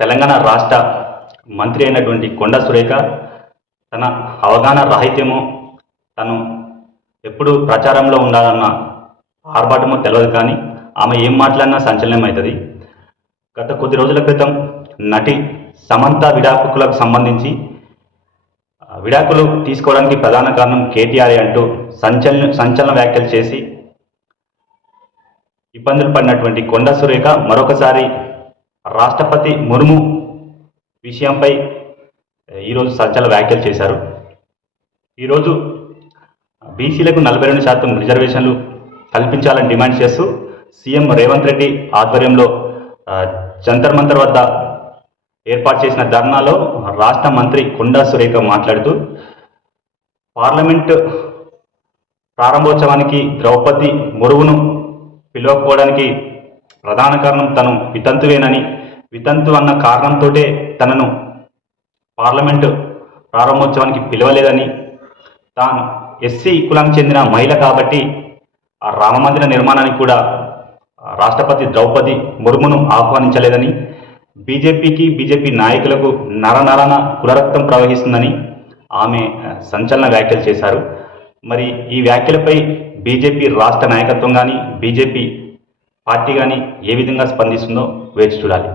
తెలంగాణ రాష్ట్ర మంత్రి అయినటువంటి కొండ సురేఖ తన అవగాహన రాహిత్యము తను ఎప్పుడు ప్రచారంలో ఉండాలన్న ఆర్భాటము తెలియదు కానీ ఆమె ఏం మాట్లాడినా సంచలనం అవుతుంది గత కొద్ది రోజుల క్రితం నటి సమంత విడాకులకు సంబంధించి విడాకులు తీసుకోవడానికి ప్రధాన కారణం కేటీఆర్ అంటూ సంచలన సంచలన వ్యాఖ్యలు చేసి ఇబ్బందులు పడినటువంటి కొండ సురేఖ మరొకసారి రాష్ట్రపతి ముర్ము విషయంపై ఈరోజు సంచలన వ్యాఖ్యలు చేశారు. ఈరోజు బీసీలకు నలభై రెండు శాతం రిజర్వేషన్లు కల్పించాలని డిమాండ్ చేస్తూ సీఎం రేవంత్ రెడ్డి ఆధ్వర్యంలో జంతర్ మంతర్ వద్ద ఏర్పాటు చేసిన ధర్నాలో రాష్ట్ర మంత్రి కొండా సురేఖ మాట్లాడుతూ పార్లమెంట్ ప్రారంభోత్సవానికి ద్రౌపది మురుగును పిలవకపోవడానికి ప్రధాన కారణం తను వితంతువేనని. వితంతు అన్న కారణంతోటే తనను పార్లమెంటు ప్రారంభోత్సవానికి పిలవలేదని. తాను ఎస్సీ కులానికి చెందిన మహిళ కాబట్టి ఆ రామమందిర నిర్మాణానికి కూడా రాష్ట్రపతి ద్రౌపది ముర్మును ఆహ్వానించలేదని. బీజేపీకి బీజేపీ నాయకులకు నరనరన కులరక్తం ప్రవహిస్తుందని ఆమె సంచలన వ్యాఖ్యలు చేశారు. మరి ఈ వ్యాఖ్యలపై బీజేపీ రాష్ట్ర నాయకత్వం కానీ బీజేపీ పార్టీ కానీ ఏ విధంగా స్పందిస్తుందో వేచి చూడాలి.